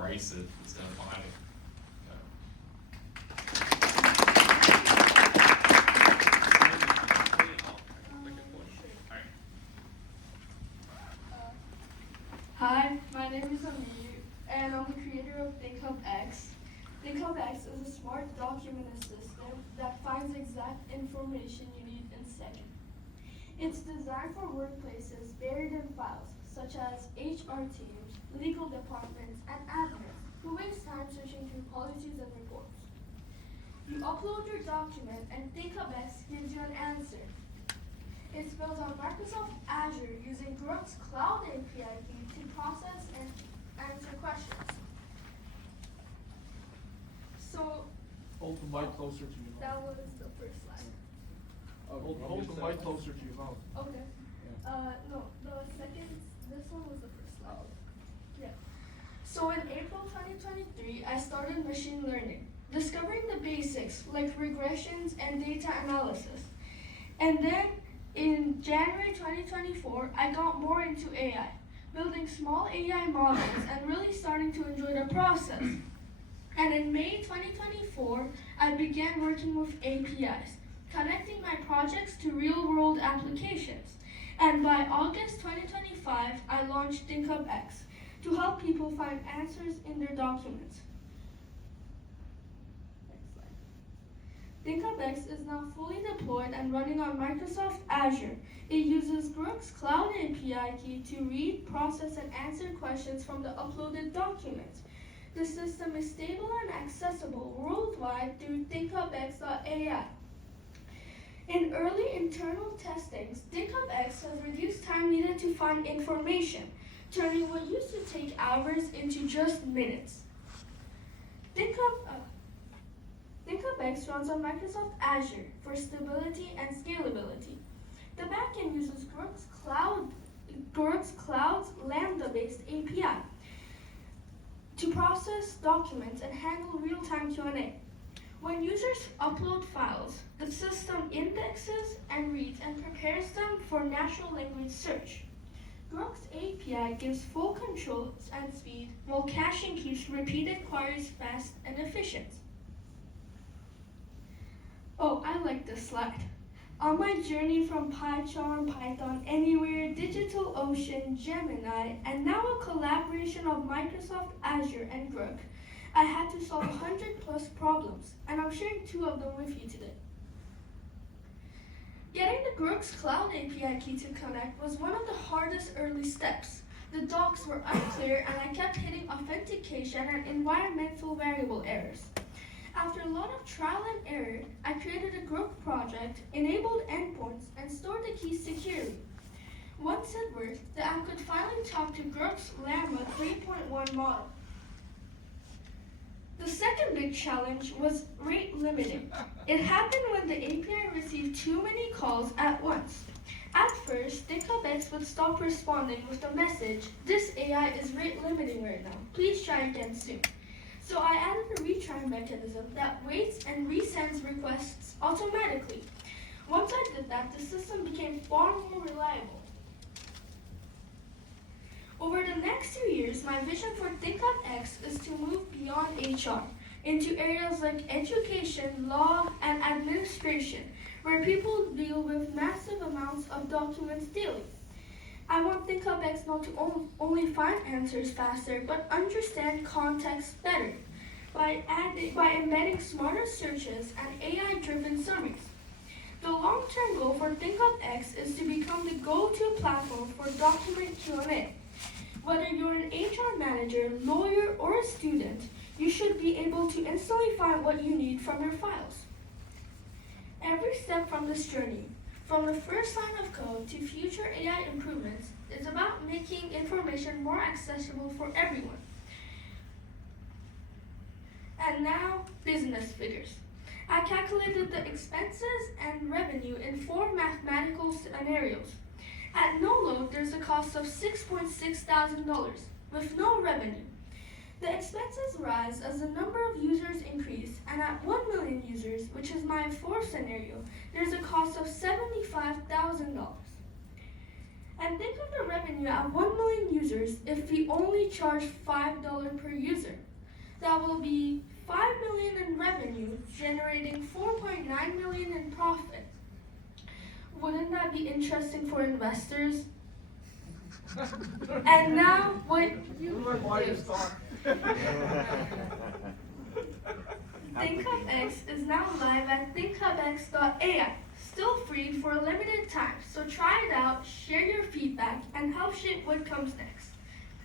embrace it instead of fight it. Hi, my name is Amir, and I'm the creator of ThinkhubX. ThinkhubX is a smart document system that finds exact information you need in seconds. It's designed for workplaces buried in files, such as HR teams, legal departments, and admins who waste time searching through policies and reports. You upload your document, and ThinkhubX gives you an answer. It's built on Microsoft Azure using Group's Cloud API key to process and answer questions. So Hold the mic closer to your that mouth. was the first slide. Hold the mic closer to your mouth. Okay. Yeah. No, this one was the first slide. Yeah. So in April 2023, I started machine learning, discovering the basics like regressions and data analysis. And then in January 2024, I got more into AI, building small AI models and really starting to enjoy the process. And in May 2024, I began working with APIs, connecting my projects to real-world applications. And by August 2025, I launched ThinkhubX to help people find answers in their documents. ThinkhubX is now fully deployed and running on Microsoft Azure. It uses Group's Cloud API key to read, process, and answer questions from the uploaded documents. The system is stable and accessible worldwide through ThinkhubX.ai. In early internal testings, ThinkhubX has reduced time needed to find information, turning what used to take hours into just minutes. ThinkhubX runs on Microsoft Azure for stability and scalability. The backend uses Group's Cloud's Lambda-based API to process documents and handle real-time Q&A. When users upload files, the system indexes and reads and prepares them for natural language search. Group's API gives full control and speed, while caching keeps repeated queries fast and efficient. Oh, I like this slide. On my journey from PyCharm, Python, Anywhere, DigitalOcean, Gemini, and now a collaboration of Microsoft Azure and Group, I had to solve 100+ problems, and I'm sharing 2 of them with you today. Getting the Group's Cloud API key to connect was one of the hardest early steps. The docs were unclear, and I kept hitting authentication and environmental variable errors. After a lot of trial and error, I created a Group project, enabled endpoints, and stored the keys securely. Once it worked, the app could finally talk to Group's Lambda 3.1 model. The second big challenge was rate limiting. It happened when the API received too many calls at once. At first, ThinkhubX would stop responding with the message, "This AI is rate limiting right now. Please try again soon." So I added a retry mechanism that waits and resends requests automatically. Once I did that, the system became far more reliable. Over the next 2 years, my vision for ThinkhubX is to move beyond HR into areas like education, law, and administration, where people deal with massive amounts of documents daily. I want ThinkhubX not to only find answers faster, but understand context better by embedding smarter searches and AI-driven summaries. The long-term goal for ThinkhubX is to become the go-to platform for document Q&A. Whether you're an HR manager, lawyer, or a student, you should be able to instantly find what you need from your files. Every step from this journey, from the first line of code to future AI improvements, is about making information more accessible for everyone. And now, business figures. I calculated the expenses and revenue in 4 mathematical scenarios. At no load, there's a cost of $6,600 with no revenue. The expenses rise as the number of users increase, and at 1 million users, which is my 4th scenario, there's a cost of $75,000. And think of the revenue at 1 million users if we only charge $5 per user. That will be 5 million in revenue, generating 4.9 million in profit. Wouldn't that be interesting for investors? And now what you ThinkhubX is now live at ThinkhubX.ai, still free for a limited time, so try it out, share your feedback, and help shape what comes next.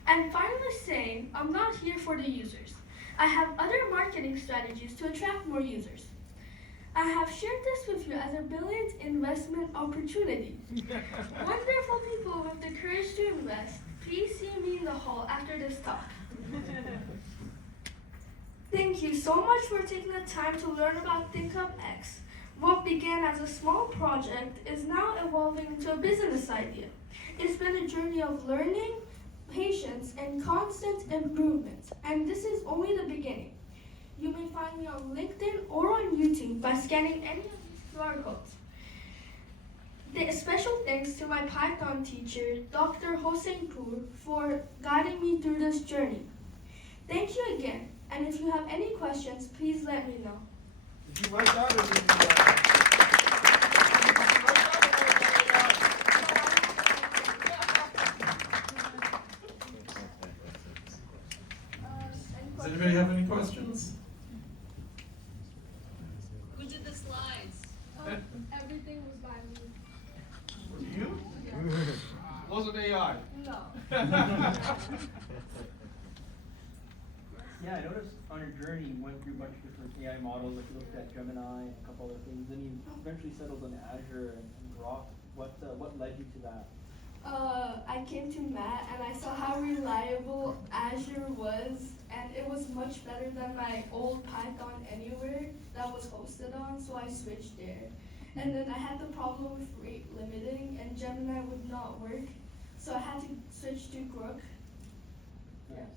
And finally saying, I'm not here for the users. I have other marketing strategies to attract more users. I have shared this with you as a brilliant investment opportunity. Wonderful people with the courage to invest, please see me in the hall after this talk. Thank you so much for taking the time to learn about ThinkhubX. What began as a small project is now evolving into a business idea. It's been a journey of learning, patience, and constant improvement, and this is only the beginning. You may find me on LinkedIn or on YouTube by scanning any of these QR codes. Special thanks to my Python teacher, Dr. Hossein-Poor, for guiding me through this journey. Thank you again, and if you have any questions, please let me know. Did you write that or did you Does anybody have any questions? Who did the slides? Everything was by me. You? Wasn't AI. No. Yeah, I noticed on your journey you went through a bunch of different AI models, like you looked at Gemini and a couple other things, then you eventually settled on Azure and Grok. What led you to that? I came to Matt and I saw how reliable Azure was, and it was much better than my old Python Anywhere that was hosted on, so I switched there. And then I had the problem with rate limiting, and Gemini would not work, so I had to switch to Grok. Yes.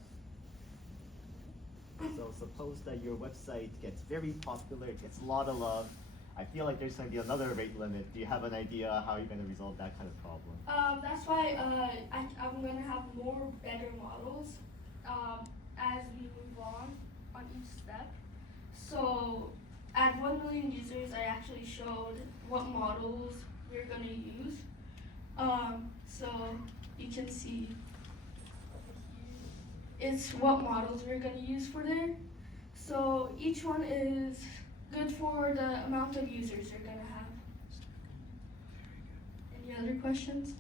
So suppose that your website gets very popular, it gets a lot of love. I feel like there's going to be another rate limit. Do you have an idea how you're going to resolve that kind of problem? That's why I'm going to have more better models as we move on each step. So at 1 million users, I actually showed what models we're going to use. So you can see it's what models we're going to use for there. So each one is good for the amount of users you're going to have. Any other questions?